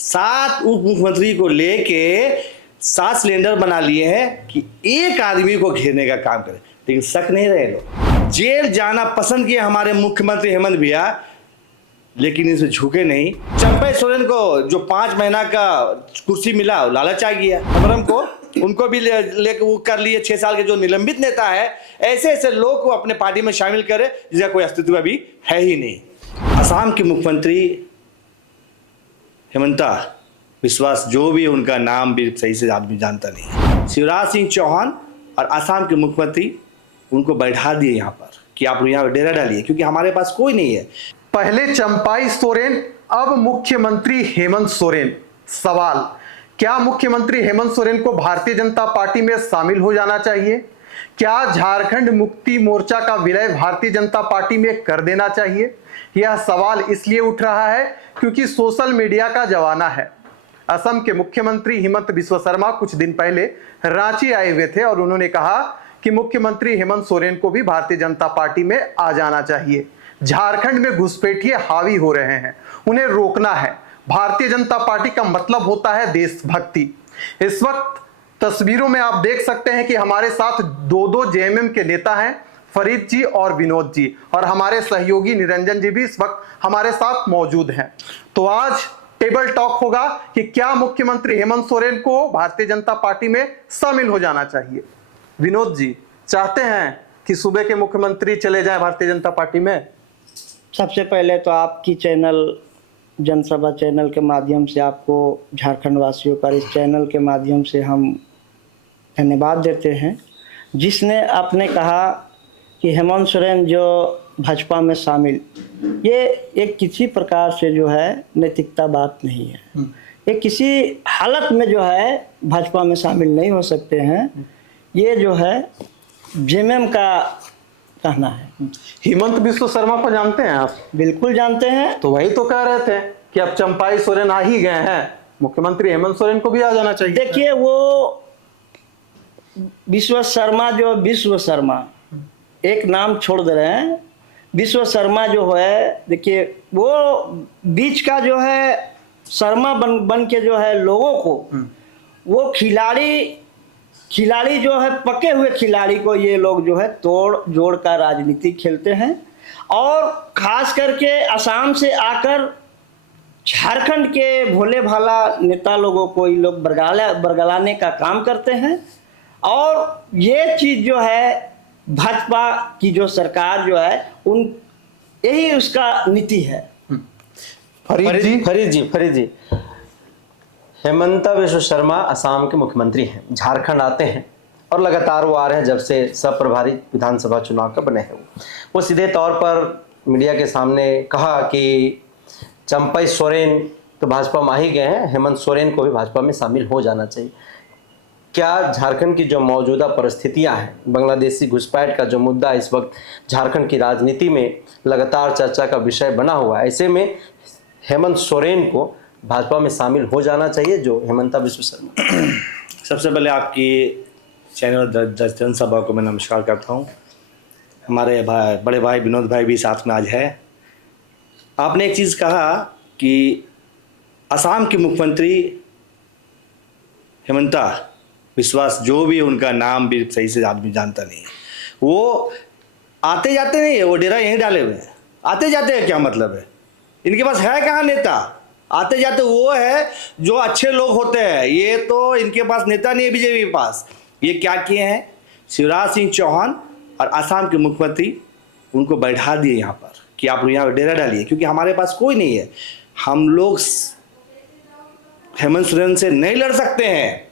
7 उप मुख्यमंत्री को लेके 7 सिलेंडर बना लिए हैं कि एक आदमी को घेरने का काम करें। लेकिन शक नहीं रहे लोग, जेल जाना पसंद किए हमारे मुख्यमंत्री हेमंत भैया, लेकिन इसे झुके नहीं। चंपई सोरेन को जो 5 महीना का कुर्सी मिला लालच आ गया, अमरम को उनको भी लेकर वो कर लिए। 6 साल के जो निलंबित नेता है, ऐसे ऐसे लोग को अपने पार्टी में शामिल करे जिसका कोई अस्तित्व अभी है ही नहीं। असम के मुख्यमंत्री हेमंता विश्वास, जो भी उनका नाम भी सही से आदमी जानता नहीं है, शिवराज सिंह चौहान और असम के मुख्यमंत्री उनको बैठा दिए यहाँ पर कि आप यहाँ डेरा डालिए, क्योंकि हमारे पास कोई नहीं है। पहले चंपाई सोरेन, अब मुख्यमंत्री हेमंत सोरेन। सवाल, क्या मुख्यमंत्री हेमंत सोरेन को भारतीय जनता पार्टी में शामिल हो जाना चाहिए? क्या झारखंड मुक्ति मोर्चा का विलय भारतीय जनता पार्टी में कर देना चाहिए? यह सवाल इसलिए उठ रहा है क्योंकि सोशल मीडिया का जमाना है। असम के मुख्यमंत्री हिमंत बिस्वा शर्मा कुछ दिन पहले रांची आए हुए थे और उन्होंने कहा कि मुख्यमंत्री हेमंत सोरेन को भी भारतीय जनता पार्टी में आ जाना चाहिए। झारखंड में घुसपैठिए हावी हो रहे हैं, उन्हें रोकना है। भारतीय जनता पार्टी का मतलब होता है देशभक्ति। इस वक्त तस्वीरों में आप देख सकते हैं कि हमारे साथ दो जेएमएम के नेता हैं, फरीद जी और विनोद जी, और हमारे सहयोगी निरंजन जी भी इस वक्त हमारे साथ मौजूद हैं। तो आज टेबल टॉक होगा कि क्या मुख्यमंत्री हेमंत सोरेन को भारतीय जनता पार्टी में शामिल हो जाना चाहिए। विनोद जी, चाहते हैं कि सूबे के मुख्यमंत्री चले जाएं भारतीय जनता पार्टी में? सबसे पहले तो आपकी चैनल जनसभा चैनल के माध्यम से आपको झारखंड वासियों का इस चैनल के माध्यम से हम धन्यवाद देते हैं, जिसने आपने कहा कि हेमंत सोरेन जो भाजपा में शामिल, ये एक किसी प्रकार से जो है नैतिकता बात नहीं है। ये किसी हालत में जो है भाजपा में शामिल नहीं हो सकते हैं। ये जो है जेएमएम का कहना है। हिमंत बिस्वा शर्मा को जानते हैं आप? बिल्कुल जानते हैं। तो वही तो कह रहे थे कि अब चंपाई सोरेन आ ही गए हैं, मुख्यमंत्री हेमंत सोरेन को भी आ जाना चाहिए। देखिए, वो विश्व शर्मा एक नाम छोड़ दे रहे हैं। विश्व शर्मा जो है, देखिए वो बीच का जो है शर्मा बन के जो है लोगों को, वो खिलाड़ी जो है, पके हुए खिलाड़ी को ये लोग जो है तोड़ जोड़ का राजनीति खेलते हैं। और खास करके असम से आकर झारखंड के भोले भाला नेता लोगों को ये लोग बरगलाने का काम करते हैं। और ये चीज़ जो है भाजपा की जो सरकार जो है, यही उसका नीति है। फरीद जी, हेमंता बिस्वा शर्मा असम के मुख्यमंत्री हैं, झारखंड आते हैं और लगातार वो आ रहे हैं जब से सप्रभारी विधानसभा चुनाव का बने हैं। वो सीधे तौर पर मीडिया के सामने कहा कि चंपई सोरेन तो भाजपा में आ ही गए हैं, हेमंत सोरेन को भी भाजपा में शामिल हो जाना चाहिए। क्या झारखंड की जो मौजूदा परिस्थितियां हैं, बांग्लादेशी घुसपैठ का जो मुद्दा इस वक्त झारखंड की राजनीति में लगातार चर्चा का विषय बना हुआ है, ऐसे में हेमंत सोरेन को भाजपा में शामिल हो जाना चाहिए जो हेमंता बिस्वा शर्मा? सबसे पहले आपकी चैनल जनसभा को मैं नमस्कार करता हूँ। हमारे बड़े भाई विनोद भाई भी साथ में आज है। आपने एक चीज़ कहा कि असम के मुख्यमंत्री हेमंता विश्वास, जो भी उनका नाम भी सही से आदमी जानता नहीं है, वो आते जाते नहीं है, वो डेरा यहीं डाले हुए हैं। आते जाते हैं क्या मतलब है? इनके पास है कहाँ नेता? आते जाते वो है जो अच्छे लोग होते हैं। ये तो इनके पास नेता नहीं है बीजेपी के पास। ये क्या किए हैं, शिवराज सिंह चौहान और असम के मुख्यमंत्री उनको बैठा दिए यहाँ पर कि आप यहाँ डेरा डालिए, क्योंकि हमारे पास कोई नहीं है। हम लोग हेमंत सोरेन से नहीं लड़ सकते हैं।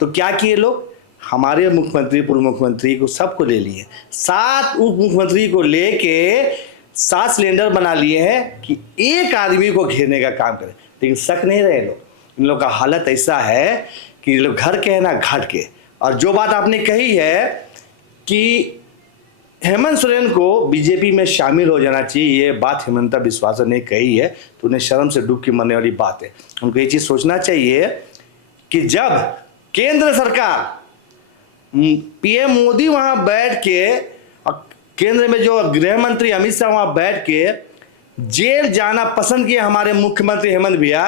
तो क्या किए लोग, हमारे मुख्यमंत्री, पूर्व मुख्यमंत्री को सबको ले लिए। 7 उप मुख्यमंत्री को लेके 7 सिलेंडर बना लिए हैं कि एक आदमी को घेरने का काम करें। लेकिन शक नहीं रहे लोग, इन लोग का हालत ऐसा है कि ये लोग घर के हैं ना घाट के। और जो बात आपने कही है कि हेमंत सोरेन को बीजेपी में शामिल हो जाना चाहिए, ये बात हेमंता बिस्वा ने कही है तो उन्हें शर्म से डूब के मरने वाली बात है। उनको ये चीज़ सोचना चाहिए कि जब केंद्र सरकार, पीएम मोदी वहाँ बैठ के, केंद्र में जो गृह मंत्री अमित शाह वहाँ बैठ के जेल जाना पसंद किए हमारे मुख्यमंत्री हेमंत भैया,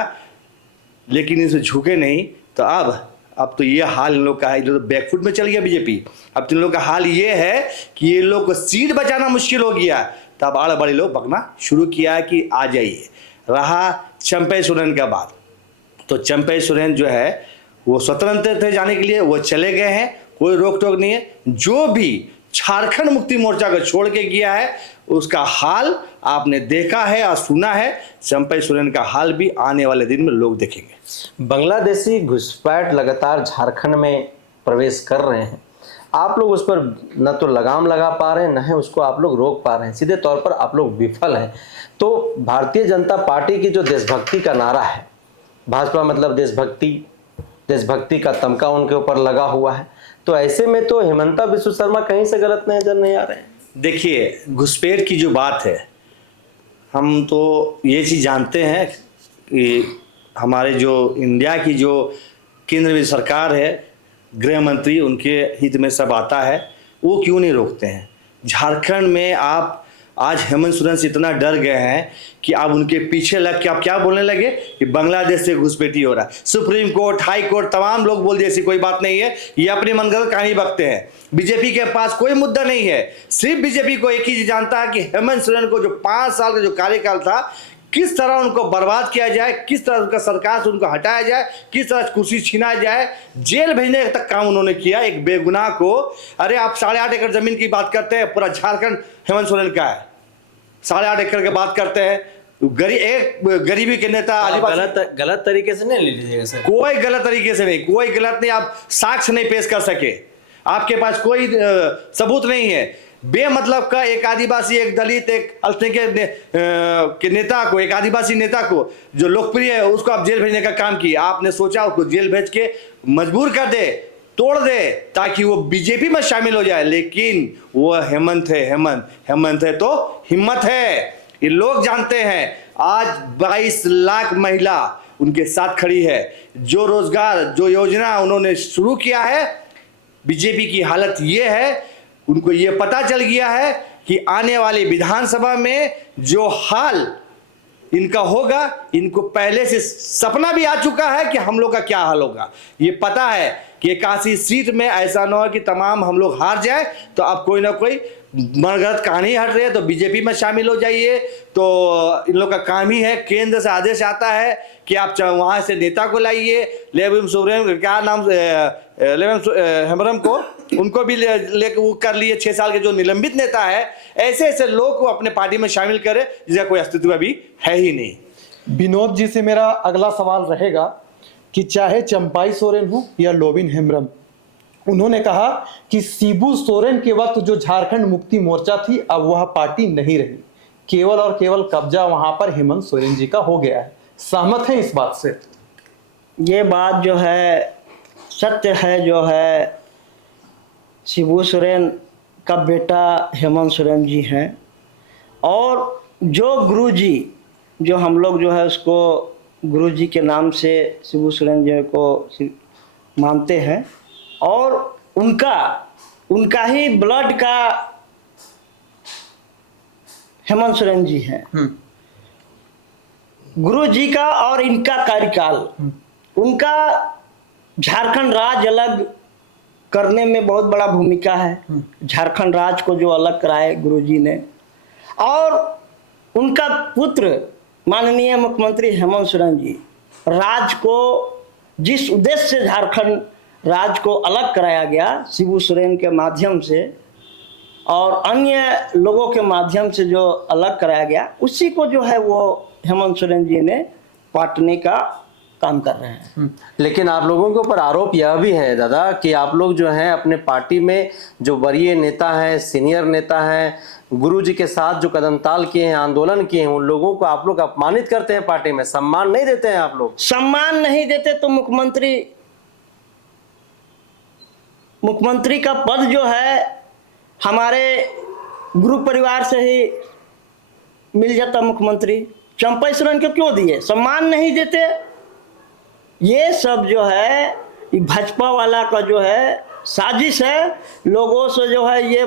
लेकिन इसे झुके नहीं। तो अब तो ये हाल इन लोग का है, तो बैकफुट में चल गया बीजेपी। अब तो इन लोग का हाल ये है कि ये लोग को सीट बचाना मुश्किल हो गया। तब आड़ बड़े लोग बकना शुरू किया कि आ जाइए। रहा चंपई सोरेन का बात, तो चंपई सोरेन जो है वो स्वतंत्र थे जाने के लिए, वो चले गए हैं, कोई रोक टोक नहीं है। जो भी झारखंड मुक्ति मोर्चा को छोड़ के गया है उसका हाल आपने देखा है और सुना है। चंपई सोरेन का हाल भी आने वाले दिन में लोग देखेंगे। बांग्लादेशी घुसपैठ लगातार झारखंड में प्रवेश कर रहे हैं, आप लोग उस पर न तो लगाम लगा पा रहे हैं, न है उसको आप लोग रोक पा रहे हैं, सीधे तौर पर आप लोग विफल हैं। तो भारतीय जनता पार्टी की जो देशभक्ति का नारा है, भाजपा मतलब देशभक्ति का तमका उनके ऊपर लगा हुआ है, तो ऐसे में तो हिमंता बिस्वा शर्मा कहीं से गलत नजर नहीं आ रहे हैं। देखिए, घुसपैठ की जो बात है, हम तो ये चीज़ जानते हैं कि हमारे जो इंडिया की जो केंद्र में सरकार है, गृह मंत्री, उनके हित में सब आता है, वो क्यों नहीं रोकते हैं। झारखंड में आप आज हेमंत सोरेन से इतना डर गए हैं कि आप उनके पीछे लग के आप क्या बोलने लगे कि बांग्लादेश से घुसपैठी हो रहा है। सुप्रीम कोर्ट, हाई कोर्ट, तमाम लोग बोल दिए ऐसी कोई बात नहीं है, ये अपनी मनगढ़ंत कहानी बकते हैं। बीजेपी के पास कोई मुद्दा नहीं है, सिर्फ बीजेपी को एक ही चीज जानता है कि हेमंत सोरेन को जो 5 साल का जो कार्यकाल था, किस तरह उनको बर्बाद किया जाए, किस तरह उनका सरकार से उनको हटाया जाए, किस तरह कुर्सी छीना जाए, जेल भेजने तक काम उन्होंने किया एक बेगुनाह को। अरे आप 8.5 एकड़ जमीन की बात करते हैं, पूरा झारखंड हेमंत सोरेन का है, 8.5 एकड़ की बात करते हैं। गरीबी के नेता, गलत तरीके से नहीं ले लीजिएगा सर। कोई गलत तरीके से नहीं, कोई गलत नहीं, आप साक्ष्य नहीं पेश कर सके, आपके पास कोई सबूत नहीं है। बेमतलब का एक आदिवासी, एक दलित, एक अल्पसंख्यक के नेता को, एक आदिवासी नेता को जो लोकप्रिय है, उसको आप जेल भेजने का काम किया। आपने सोचा उसको जेल भेज के मजबूर कर दे, तोड़ दे, ताकि वो बीजेपी में शामिल हो जाए। लेकिन वो हेमंत है, हेमंत है तो हिम्मत है, ये लोग जानते हैं। आज 22 लाख महिला उनके साथ खड़ी है। जो रोजगार, जो योजना उन्होंने शुरू किया है, बीजेपी की हालत ये है, उनको ये पता चल गया है कि आने वाली विधानसभा में जो हाल इनका होगा, इनको पहले से सपना भी आ चुका है कि हम लोग का क्या हाल होगा। ये पता है कि 81 सीट में ऐसा ना हो कि तमाम हम लोग हार जाए, तो अब कोई ना कोई मनगढ़ंत कहानी हट रही है तो बीजेपी में शामिल हो जाइए। तो इन लोग का काम ही है, केंद्र से आदेश आता है कि आप वहां से नेता को लाइए, हेमंत सोरेन, क्या नाम, हेमरम को, उनको भी लेकर वो कर लिए 6 साल के जो निलंबित नेता है। ऐसे ऐसे लोग को अपने पार्टी में शामिल करे जिसका कोई अस्तित्व भी है ही नहीं। विनोद जी से मेरा अगला सवाल रहेगा कि चाहे चंपाई सोरेन हो या लोबिन हेम्ब्रम, उन्होंने कहा कि शिबू सोरेन के वक्त जो झारखंड मुक्ति मोर्चा थी, अब वह पार्टी नहीं रही, केवल और केवल कब्जा वहां पर हेमंत सोरेन जी का हो गया है। सहमत है इस बात से? ये बात जो है सत्य है। जो है शिबू सोरेन का बेटा हेमंत सोरेन जी हैं, और जो गुरुजी, जो हम लोग जो है उसको गुरुजी के नाम से शिबू सोरेन जी को मानते हैं, और उनका ही ब्लड का हेमंत सोरेन जी हैं। गुरु जी का और इनका कार्यकाल, उनका झारखंड राज्य अलग करने में बहुत बड़ा भूमिका है। झारखंड राज्य को जो अलग कराए गुरु जी ने, और उनका पुत्र माननीय मुख्यमंत्री हेमंत सोरेन जी राज्य को, जिस उद्देश्य से झारखंड राज्य को अलग कराया गया शिबू सोरेन के माध्यम से और अन्य लोगों के माध्यम से जो अलग कराया गया, उसी को जो है वो हेमंत सोरेन जी ने पाटने का काम कर रहे हैं। लेकिन आप लोगों के ऊपर आरोप यह भी है दादा कि आप लोग जो हैं अपने पार्टी में जो वरीय नेता हैं, सीनियर नेता हैं, गुरुजी के साथ जो कदम ताल किए हैं, आंदोलन किए हैं, उन लोगों को आप लोग अपमानित करते हैं, पार्टी में सम्मान नहीं देते हैं। आप लोग सम्मान नहीं देते तो मुख्यमंत्री का पद जो है हमारे गुरु परिवार से ही मिल जाता। मुख्यमंत्री चंपई सोरेन को क्यों दिए? सम्मान नहीं देते। ये सब जो है भाजपा वाला का जो है साजिश है, लोगों से जो है ये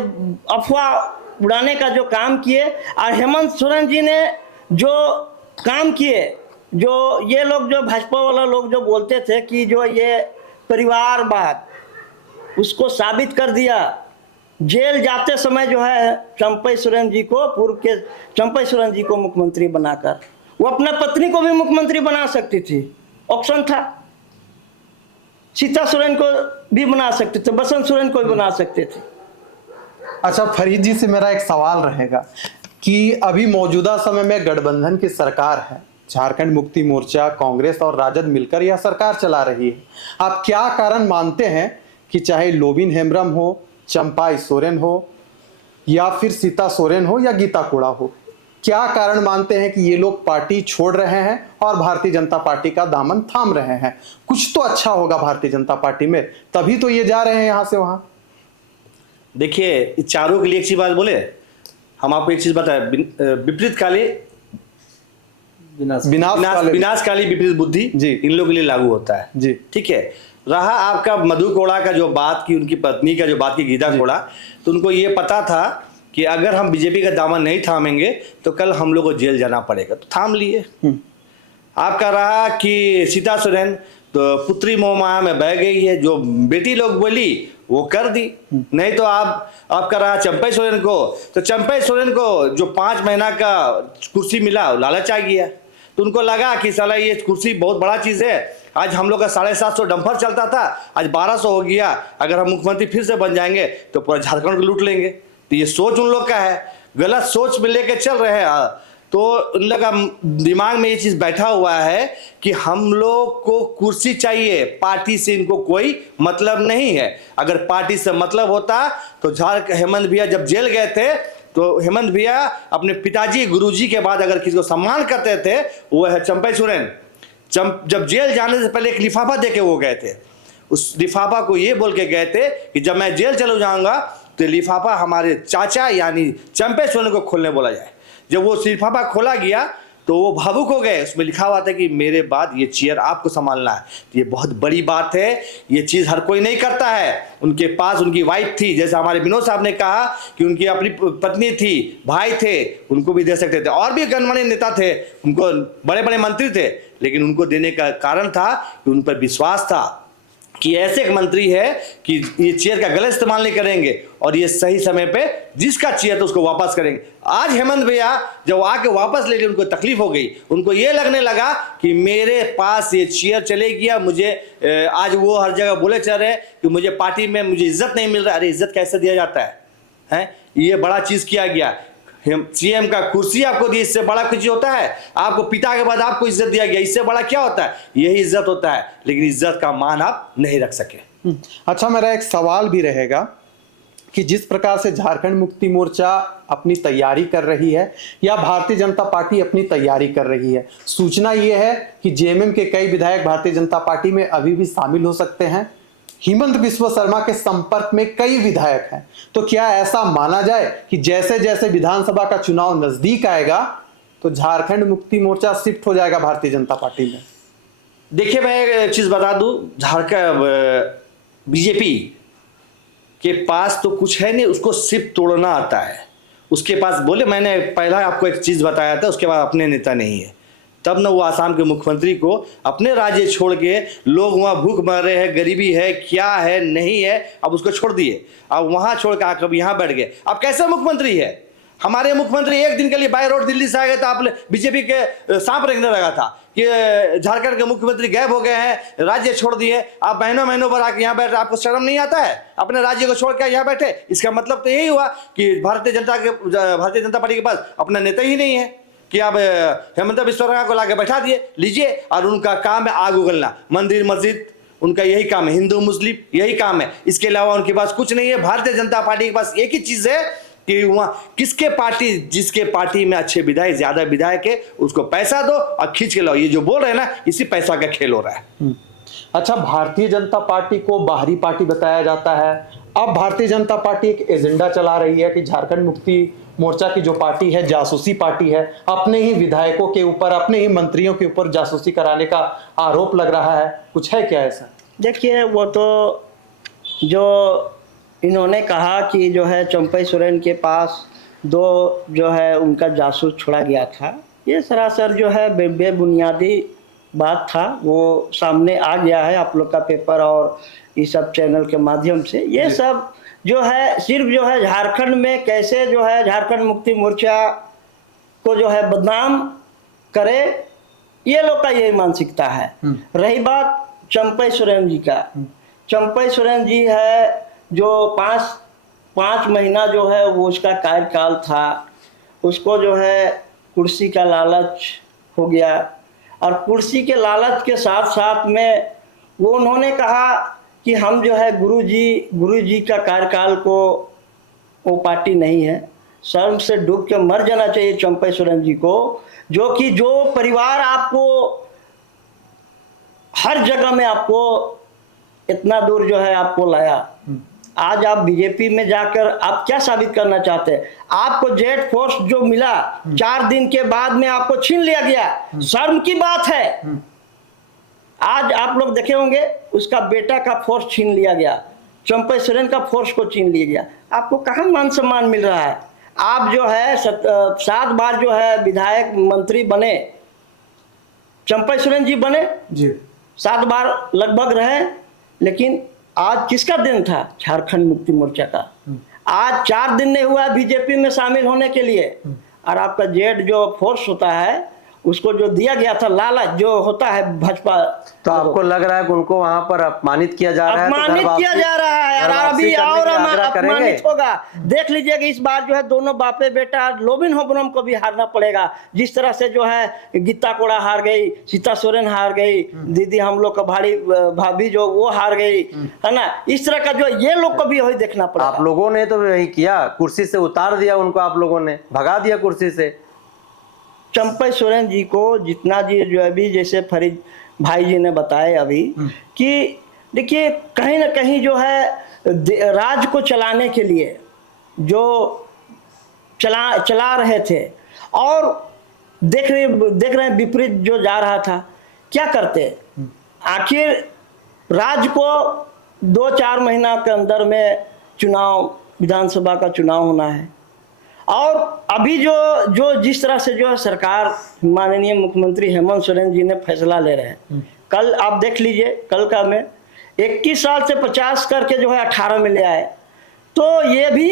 अफवाह उड़ाने का जो काम किए। और हेमंत सोरेन जी ने जो काम किए जो ये लोग जो भाजपा वाला लोग जो बोलते थे कि जो ये परिवारवाद, उसको साबित कर दिया। जेल जाते समय जो है चंपई सोरेन जी को, पूर्व के चंपई सोरेन जी को मुख्यमंत्री बनाकर, वो अपना पत्नी को भी मुख्यमंत्री बना सकती थी, ऑप्शन था। सीता सोरेन को भी बना सकते थे, बसंत सोरेन को भी बना सकते थे। अच्छा, फरीद जी से मेरा एक सवाल रहेगा कि अभी मौजूदा समय में गठबंधन की सरकार है, झारखंड मुक्ति मोर्चा, कांग्रेस और राजद मिलकर यह सरकार चला रही है। आप क्या कारण मानते हैं कि चाहे लोबिन हेम्ब्रम हो, चंपाई सोरेन हो, या फिर सीता सोरेन हो या गीता कोड़ा हो, क्या कारण मानते हैं कि ये लोग पार्टी छोड़ रहे हैं और भारतीय जनता पार्टी का दामन थाम रहे हैं? कुछ तो अच्छा होगा भारतीय जनता पार्टी में, तभी तो ये जा रहे हैं यहां से वहां। देखिए, चारों के लिए एक चीज बात बोले, हम आपको एक चीज बताएं, विपरीतकाली विनाशकाली विपरीत बुद्धि जी इन लोगों के लिए लागू होता है जी। ठीक है। रहा आपका मधु कोड़ा का जो बात की, उनकी पत्नी का जो बात की गीता कोड़ा, तो उनको ये पता था कि अगर हम बीजेपी का दामन नहीं थामेंगे तो कल हम लोग को जेल जाना पड़ेगा, तो थाम लिए। आपका रहा कि सीता सोरेन तो पुत्री मोह माया में बह गई है, जो बेटी लोग बोली वो कर दी। नहीं तो आपका रहा चंपई सोरेन को, तो चंपई सोरेन को जो 5 महीना का कुर्सी मिला, लालच आ गया, तो उनको लगा कि साला ये कुर्सी बहुत बड़ा चीज है। आज हम लोग का 750 डंपर चलता था, आज 1200 हो गया, अगर हम मुख्यमंत्री फिर से बन जाएंगे तो पूरा झारखंड को लूट लेंगे। तो ये सोच उन लोग का है, गलत सोच में लेके चल रहे हैं। तो उन लोग का दिमाग में ये चीज बैठा हुआ है कि हम लोग को कुर्सी चाहिए, पार्टी से इनको कोई मतलब नहीं है। अगर पार्टी से मतलब होता तो हेमंत भैया जब जेल गए थे, तो हेमंत भैया अपने पिताजी गुरुजी के बाद अगर किसी को सम्मान करते थे, वो है चंपई सोरेन। जब जेल जाने से पहले एक लिफाफा देके वो गए थे, उस लिफाफा को ये बोल के गए थे कि जब मैं जेल चला जाऊंगा तो लिफाफा हमारे चाचा यानी चंपई सोरेन को खोलने बोला जाए। जब वो लिफाफा खोला गया तो वो भावुक हो गए। उसमें लिखा हुआ था कि मेरे बाद ये चेयर आपको संभालना है। तो ये बहुत बड़ी बात है, ये चीज हर कोई नहीं करता है। उनके पास उनकी वाइफ थी, जैसे हमारे विनोद साहब ने कहा कि उनकी अपनी पत्नी थी, भाई थे, उनको भी दे सकते थे, और भी गणमान्य नेता थे, उनको बड़े बड़े मंत्री थे, लेकिन उनको देने का कारण था कि उन पर विश्वास था कि ऐसे एक मंत्री है कि ये चेयर का गलत इस्तेमाल नहीं करेंगे और ये सही समय पे जिसका चेयर तो उसको वापस करेंगे। आज हेमंत भैया जब आके वापस ले लिए, उनको तकलीफ हो गई, उनको ये लगने लगा कि मेरे पास ये चेयर चले गया, मुझे आज वो हर जगह बोले चल रहे कि मुझे पार्टी में मुझे इज्जत नहीं मिल रहा। अरे इज्जत कैसे दिया जाता है? ये बड़ा चीज किया गया, सीएम का कुर्सी आपको दी, इससे बड़ा कुछ होता है? आपको पिता के बाद आपको इज्जत दिया गया, इससे बड़ा क्या होता है? यही इज्जत होता है, लेकिन इज्जत का मान आप नहीं रख सके। अच्छा, मेरा एक सवाल भी रहेगा कि जिस प्रकार से झारखंड मुक्ति मोर्चा अपनी तैयारी कर रही है या भारतीय जनता पार्टी अपनी तैयारी कर रही है, सूचना यह है कि जेएमएम के कई विधायक भारतीय जनता पार्टी में अभी भी शामिल हो सकते हैं। हेमंत बिस्वा शर्मा के संपर्क में कई विधायक हैं, तो क्या ऐसा माना जाए कि जैसे जैसे विधानसभा का चुनाव नजदीक आएगा तो झारखंड मुक्ति मोर्चा शिफ्ट हो जाएगा भारतीय जनता पार्टी में? देखिए, मैं एक चीज बता दूं, झारखंड बीजेपी के पास तो कुछ है नहीं, उसको सिर्फ तोड़ना आता है। उसके पास बोले, मैंने पहला आपको एक चीज बताया था, उसके बाद अपने नेता नहीं है। तब न वो आसाम के मुख्यमंत्री को अपने राज्य छोड़ के, लोग वहाँ भूख मर रहे हैं, गरीबी है, क्या है नहीं है, अब उसको छोड़ दिए, अब वहाँ छोड़ के आकर यहाँ बैठ गए। अब कैसे मुख्यमंत्री है? हमारे मुख्यमंत्री एक दिन के लिए बाय रोड दिल्ली से आ गए तो आप बीजेपी के सांप रेंगने लगा था कि झारखंड के मुख्यमंत्री गायब हो गए हैं, राज्य छोड़ दिए, आप महीनों महीनों पर आके यहाँ बैठे, आपको शर्म नहीं आता है? अपने राज्य को छोड़ के यहाँ बैठे, इसका मतलब तो यही हुआ कि भारतीय जनता पार्टी के पास अपना नेता ही नहीं है कि आप हेमंत बिस्वा शर्मा को लाके बैठा दिए, लीजिए, और उनका काम है आग उगलना, मंदिर मस्जिद, उनका यही काम है, हिंदू मुस्लिम यही काम है, इसके अलावा उनके पास कुछ नहीं है। भारतीय जनता पार्टी के पास एक ही चीज है कि वहाँ जिसके पार्टी में अच्छे विधायक, ज्यादा विधायक है, उसको पैसा दो और खींच के लाओ। ये जो बोल रहे हैं ना, इसी पैसा का खेल हो रहा है। अच्छा, भारतीय जनता पार्टी को बाहरी पार्टी बताया जाता है। अब भारतीय जनता पार्टी एक एजेंडा चला रही है कि झारखंड मुक्ति मोर्चा की जो पार्टी है जासूसी पार्टी है, अपने ही विधायकों के ऊपर, अपने ही मंत्रियों के ऊपर जासूसी कराने का आरोप लग रहा है। कुछ है क्या ऐसा? देखिए, वो तो जो इन्होंने कहा कि जो है चंपई सोरेन के पास 2 जो है उनका जासूस छोड़ा गया था, ये सरासर जो है बेबुनियादी बात था, वो सामने आ गया है आप लोग का पेपर और ये सब चैनल के माध्यम से। ये सब जो है सिर्फ जो है झारखंड में कैसे जो है झारखंड मुक्ति मोर्चा को जो है बदनाम करे, ये लोग का यही मानसिकता है। रही बात चंपई सोरेन जी का, चंपई सोरेन जी है जो पाँच महीना जो है वो उसका कार्यकाल था, उसको जो है कुर्सी का लालच हो गया और कुर्सी के लालच के साथ साथ में वो उन्होंने कहा कि हम जो है गुरु जी का कार्यकाल को वो पार्टी नहीं है, शर्म से डूब के मर जाना चाहिए चंपई सोरेन जी को, जो परिवार आपको हर जगह में आपको इतना दूर जो है आपको लाया। आज आप बीजेपी में जाकर आप क्या साबित करना चाहते हैं? आपको जेट फोर्स जो मिला 4 दिन के बाद में आपको छीन लिया गया, शर्म की बात है। आज आप लोग देखे होंगे उसका बेटा का फोर्स छीन लिया गया, चंपई सोरेन का फोर्स को छीन लिया गया। आपको कहाँ मान सम्मान मिल रहा है? आप जो है 7 बार जो है विधायक मंत्री बने, चंपई सोरेन जी बने जी, 7 बार लगभग रहे, लेकिन आज किसका दिन था? झारखंड मुक्ति मोर्चा का। आज 4 दिन नहीं हुआ बीजेपी में शामिल होने के लिए, और आपका जेड जो फोर्स होता है उसको जो दिया गया था लालच जो होता है भाजपा, तो आपको लग रहा है कि उनको वहां पर अपमानित किया जा रहा है? अपमानित किया जा रहा है और अभी और अपमानित होगा। देख लीजिएगा इस बार जो है दोनों बापे बेटा लोबिन होबरम को भी हारना पड़ेगा। जिस तरह से जो है गीता कोड़ा हार गई, सीता सोरेन हार गई, दीदी हम लोग का भाभी जो वो हार गई, है ना, इस तरह का जो ये लोग को भी वही देखना पड़ेगा। आप लोगों ने तो यही किया, कुर्सी से उतार दिया उनको, आप लोगों ने भगा दिया कुर्सी से। चंपई सोरेन जी को जितना जी जो अभी जैसे फरीद भाई जी ने बताए अभी कि देखिए कहीं ना कहीं जो है राज को चलाने के लिए जो चला रहे थे और देख रहे हैं विपरीत जो जा रहा था, क्या करते? आखिर राज को 2-4 महीना के अंदर में चुनाव, विधानसभा का चुनाव होना है और अभी जो जिस तरह से जो है सरकार माननीय मुख्यमंत्री हेमंत सोरेन जी ने फैसला ले रहे हैं, कल आप देख लीजिए, कल का में 21 साल से 50 करके जो है 18 में ले आए। तो ये भी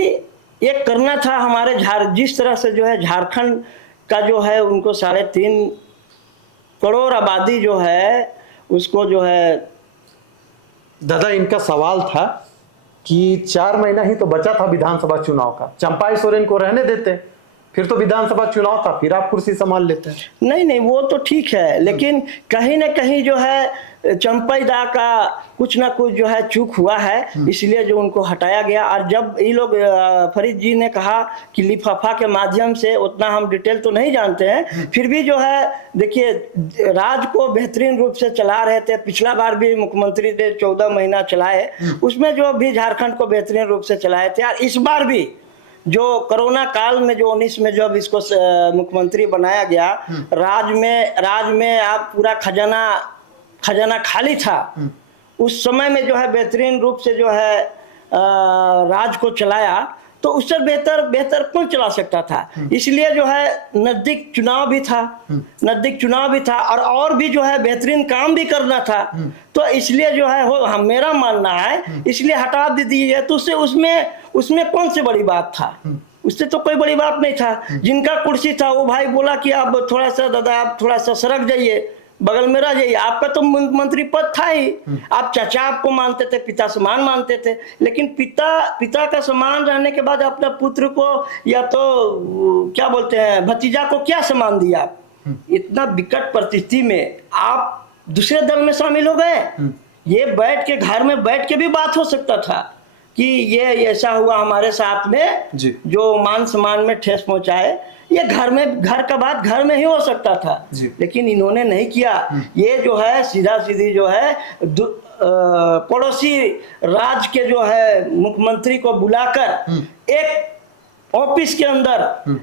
एक करना था हमारे जिस तरह से जो है झारखंड का जो है उनको 3.5 करोड़ आबादी जो है उसको जो है। दादा इनका सवाल था कि 4 महीना ही तो बचा था विधानसभा चुनाव का, चंपई सोरेन को रहने देते, फिर तो विधानसभा चुनाव था, फिर आप कुर्सी संभाल लेते। नहीं वो तो ठीक है, लेकिन कहीं ना कहीं जो है चंपई दा का कुछ ना कुछ जो है चूक हुआ है, इसलिए जो उनको हटाया गया। और जब ये लोग फरीद जी ने कहा कि लिफाफा के माध्यम से, उतना हम डिटेल तो नहीं जानते हैं, फिर भी जो है देखिए राज को बेहतरीन रूप से चला रहे थे। पिछला बार भी मुख्यमंत्री ने 14 महीना चलाए, उसमें जो भी झारखंड को बेहतरीन रूप से चलाए थे। और इस बार भी जो कोरोना काल में जो 19 में जब इसको मुख्यमंत्री बनाया गया, राज में आप पूरा खजाना खाली था, उस समय में जो है बेहतरीन रूप से जो है राज को चलाया, तो उससे बेहतर कौन चला सकता था? इसलिए जो है नजदीक चुनाव भी था और भी जो है बेहतरीन काम भी करना था, तो इसलिए जो है मेरा मानना है इसलिए हटा दीजिए। तो उसमें कौन सी बड़ी बात था? उससे तो कोई बड़ी बात नहीं था। जिनका कुर्सी था वो भाई बोला कि आप थोड़ा सा दादा आप थोड़ा सा सड़क जाइए, बगल में रह जाइए। आपका तो मंत्री पद था ही, आप चाचा आपको मानते थे, पिता समान मानते थे, लेकिन पिता का समान रहने के बाद अपने पुत्र को या तो क्या बोलते हैं भतीजा को क्या सम्मान दिया? इतना विकट परिस्थिति में आप दूसरे दल में शामिल हो गए। ये बैठ के घर में बैठ के भी बात हो सकता था कि ये ऐसा हुआ हमारे साथ में जो मान सम्मान में ठेस पहुंचाए। ये घर का बात घर में ही हो सकता था, लेकिन इन्होंने नहीं किया। ये जो है सीधा सीधी जो है पड़ोसी राज्य के जो है मुख्यमंत्री को बुलाकर एक ऑफिस के अंदर,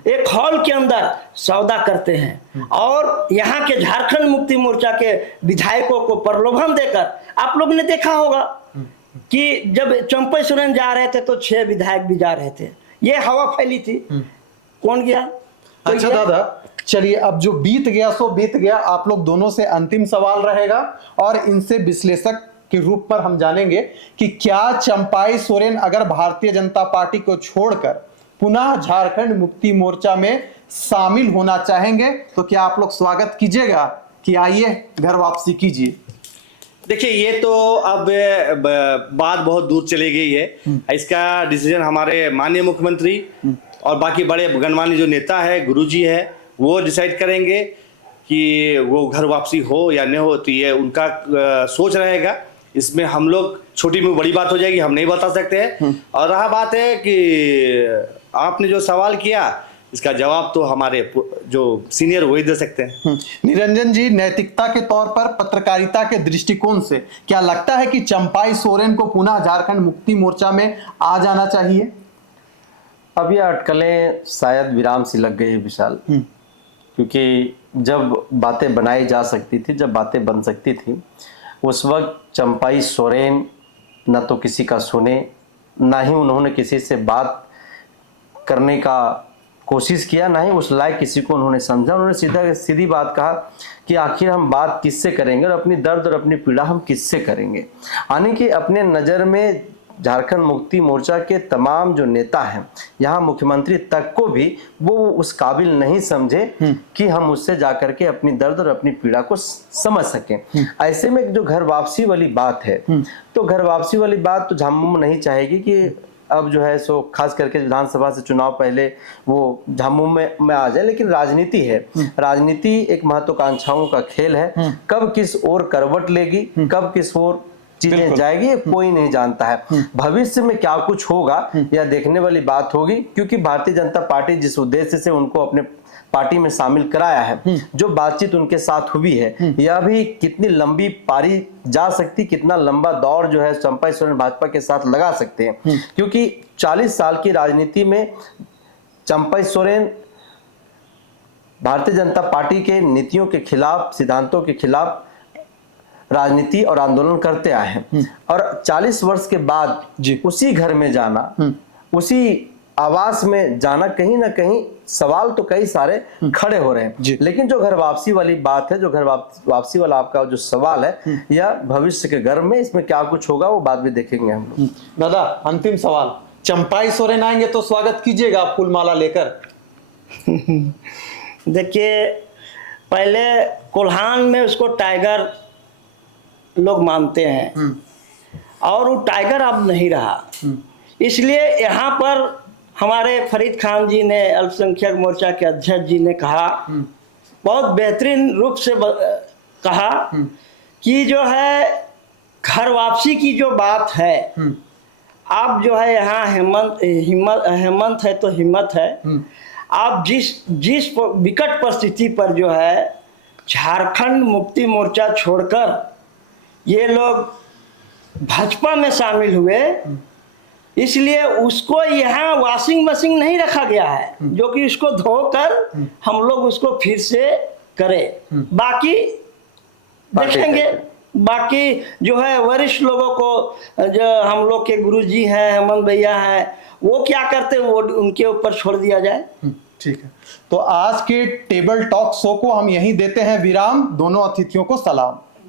एक हॉल के अंदर सौदा करते हैं और यहाँ के झारखंड मुक्ति मोर्चा के विधायकों को प्रलोभन देकर, आप लोग ने देखा होगा कि जब चंपई सोरेन जा रहे थे तो 6 विधायक भी जा रहे थे, ये हवा फैली थी। कौन गया? अच्छा दादा, चलिए, अब जो बीत गया सो बीत गया। आप लोग दोनों से अंतिम सवाल रहेगा और इनसे विश्लेषक के रूप पर हम जानेंगे कि क्या चंपाई सोरेन अगर भारतीय जनता पार्टी को छोड़कर पुनः झारखंड मुक्ति मोर्चा में शामिल होना चाहेंगे, तो क्या आप लोग स्वागत कीजिएगा कि आइए घर वापसी कीजिए? देखिए, ये तो अब बात बहुत दूर चली गई है। इसका डिसीजन हमारे माननीय मुख्यमंत्री और बाकी बड़े गणमान्य जो नेता है, गुरुजी है, वो डिसाइड करेंगे कि वो घर वापसी हो या नहीं हो। तो ये उनका सोच रहेगा। इसमें हम लोग, छोटी में बड़ी बात हो जाएगी, हम नहीं बता सकते हैं। और रहा बात है कि आपने जो सवाल किया, इसका जवाब तो हमारे जो सीनियर वही दे सकते हैं। निरंजन जी, नैतिकता के तौर पर, पत्रकारिता के दृष्टिकोण से क्या लगता है कि चंपाई सोरेन को पुनः झारखंड मुक्ति मोर्चा में आ जाना चाहिए? अब ये अटकलें शायद विराम सी लग गई है विशाल, क्योंकि जब बातें बनाई जा सकती थी, जब बातें बन सकती थी, उस वक्त चंपाई सोरेन न तो किसी का सुने, ना ही उन्होंने किसी से बात करने का कोशिश किया, ना ही उस लायक किसी को उन्होंने समझा। उन्होंने सीधी बात कहा कि आखिर हम बात किससे करेंगे और अपनी दर्द और अपनी पीड़ा हम किससे करेंगे। यानी कि अपने नज़र में झारखंड मुक्ति मोर्चा के तमाम जो नेता हैं, यहाँ मुख्यमंत्री तक को भी वो उस काबिल नहीं समझे कि हम उससे जाकर के अपनी दर्द और अपनी पीड़ा को समझ सकें। ऐसे में जो घर वापसी वाली बात है, तो घर वापसी वाली बात तो झामुमो नहीं चाहेगी कि अब जो है सो खास करके विधानसभा से चुनाव पहले वो झामुमो में आ जाए। लेकिन राजनीति है, राजनीति एक महत्वाकांक्षाओं का खेल है। कब किस ओर करवट लेगी, कब किस ओर चीजें जाएगी, ये कोई नहीं जानता है। भविष्य में क्या कुछ होगा यह देखने वाली बात होगी, क्योंकि भारतीय जनता पार्टी जिस उद्देश्य से उनको अपने पार्टी में शामिल कराया है, जो बातचीत उनके साथ हुई है, यह भी कितनी लंबी पारी जा सकती, कितना लंबा दौर जो है चंपाई सोरेन भाजपा के साथ लगा सकते हैं। क्योंकि 40 साल की राजनीति में चंपाई सोरेन भारतीय जनता पार्टी के नीतियों के खिलाफ, सिद्धांतों के खिलाफ राजनीति और आंदोलन करते आए हैं। और 40 वर्ष के बाद उसी घर में जाना, उसी आवास में जाना, कहीं ना कहीं सवाल तो कई सारे खड़े हो रहे हैं। लेकिन जो घर वापसी वाली बात है, जो घर वापसी वाला आपका जो सवाल है, या भविष्य के घर में इसमें क्या कुछ होगा, वो बात भी देखेंगे हम लोग। दादा, अंतिम सवाल, चंपाई सोरेन आएंगे तो स्वागत कीजिएगा फूलमाला लेकर? देखिए, पहले कोल्हान में उसको टाइगर लोग मानते हैं और वो टाइगर अब नहीं रहा। इसलिए यहाँ पर हमारे फरीद खान जी ने, अल्पसंख्यक मोर्चा के अध्यक्ष जी ने कहा, बहुत बेहतरीन रूप से कहा कि जो है घर वापसी की जो बात है, आप जो है यहाँ हेमंत है तो हिम्मत है। आप जिस विकट परिस्थिति पर जो है झारखंड मुक्ति मोर्चा छोड़कर ये लोग भाजपा में शामिल हुए, इसलिए उसको यहाँ वॉशिंग मशीन नहीं रखा गया है जो कि उसको धोकर हम लोग उसको फिर से करें। बाकी देखेंगे, बाकी जो है वरिष्ठ लोगों को, जो हम लोग के गुरुजी हैं, हेमंत भैया हैं, वो क्या करते वो उनके ऊपर छोड़ दिया जाए। ठीक है, तो आज के टेबल टॉक शो को हम यहीं देते हैं विराम। दोनों अतिथियों को सलाम।